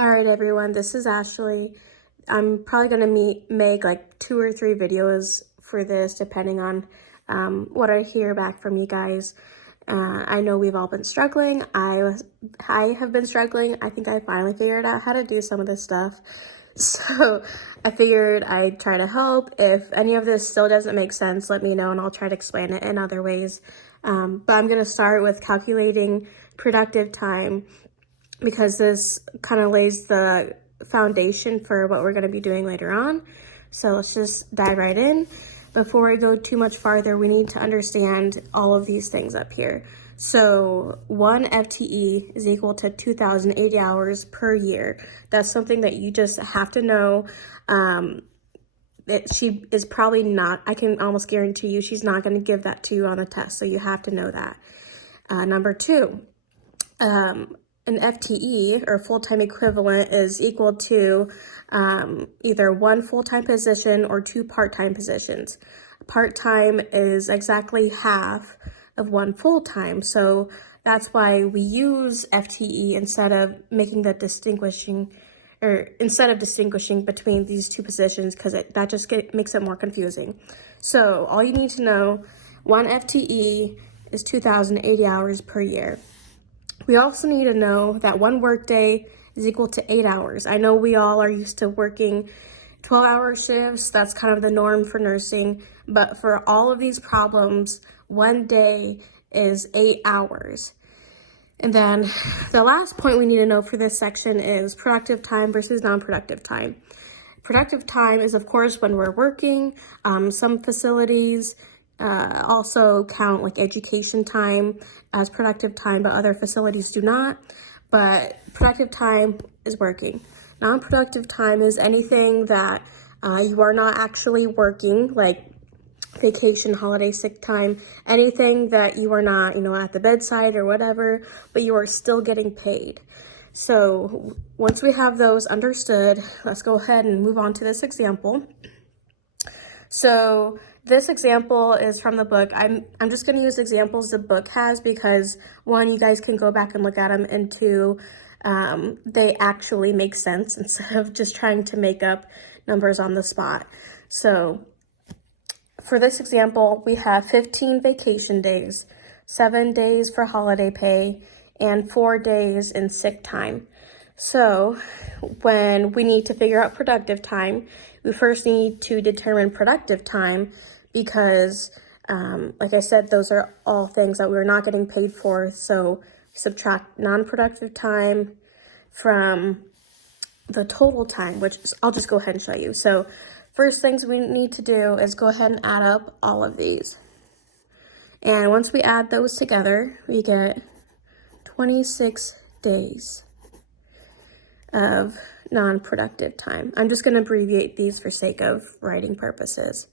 All right, everyone, this is Ashley. I'm probably going to make like 2 or 3 videos for this, depending on what I hear back from you guys. I know we've all been struggling. I have been struggling. I think I finally figured out how to do some of this stuff. So I figured I'd try to help. If any of this still doesn't make sense, let me know and I'll try to explain it in other ways. But I'm going to start with calculating productive time, because this kind of lays the foundation for what we're going to be doing later on. So let's just dive right in. Before we go too much farther, we need to understand all of these things up here. So 1 FTE is equal to 2,080 hours per year. That's something that you just have to know. She is probably not, I can almost guarantee you, she's not going to give that to you on the test. So you have to know that. Number 2, an FTE, or full-time equivalent, is equal to either 1 full-time position or 2 part-time positions. Part-time is exactly half of 1 full-time, so that's why we use FTE instead of making the distinguishing between these 2 positions, because that just makes it more confusing. So all you need to know, 1 FTE is 2,080 hours per year. We also need to know that 1 workday is equal to 8 hours. I know we all are used to working 12-hour shifts. That's kind of the norm for nursing. But for all of these problems, 1 day is 8 hours. And then the last point we need to know for this section is productive time versus non-productive time. Productive time is, of course, when we're working. Some facilities also count like education time as productive time, but other facilities do not. But productive time is working. Non-productive time is anything that you are not actually working, like vacation, holiday, sick time, anything that you are not, at the bedside or whatever, but you are still getting paid. So once we have those understood, let's go ahead and move on to this example. So this example is from the book. I'm just going to use examples the book has, because 1, you guys can go back and look at them, and 2, they actually make sense instead of just trying to make up numbers on the spot. So for this example, we have 15 vacation days, 7 days for holiday pay, and 4 days in sick time. So when we need to figure out productive time, we first need to determine productive time, because like I said, those are all things that we're not getting paid for. So subtract non-productive time from the total time, which I'll just go ahead and show you. So first things we need to do is go ahead and add up all of these. And once we add those together, we get 26 days of non-productive time. I'm just going to abbreviate these for sake of writing purposes.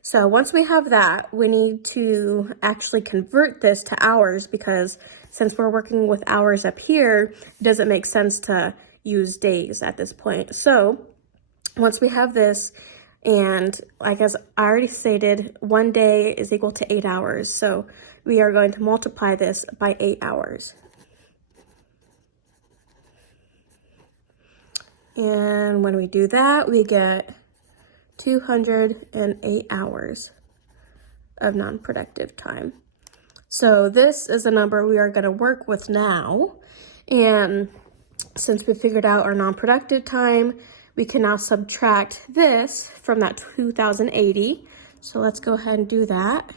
So once we have that, we need to actually convert this to hours, because since we're working with hours up here, it doesn't make sense to use days at this point. So once we have this, and like as I already stated, 1 day is equal to 8 hours. So we are going to multiply this by 8 hours. And when we do that, we get 208 hours of non-productive time. So this is a number we are going to work with now. And since we figured out our non-productive time, we can now subtract this from that 2,080. So let's go ahead and do that.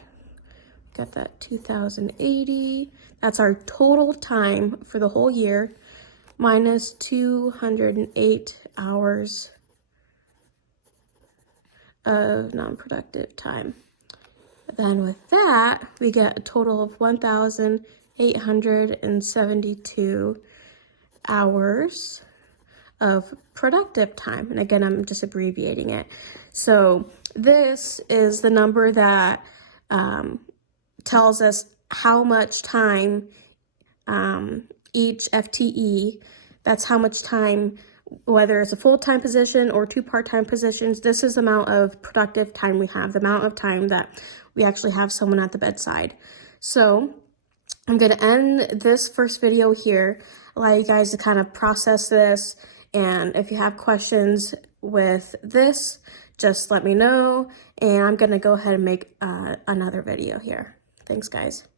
Got that 2,080. That's our total time for the whole year, minus 208 hours of non-productive time. Then with that, we get a total of 1,872 hours of productive time. And again, I'm just abbreviating it. So this is the number that tells us how much time each FTE, that's how much time, whether it's a full-time position or 2 part-time positions, this is the amount of productive time we have, the amount of time that we actually have someone at the bedside. So I'm going to end this first video here, allow you guys to kind of process this And if you have questions with this, just let me know, and I'm gonna go ahead and make another video here. Thanks, guys.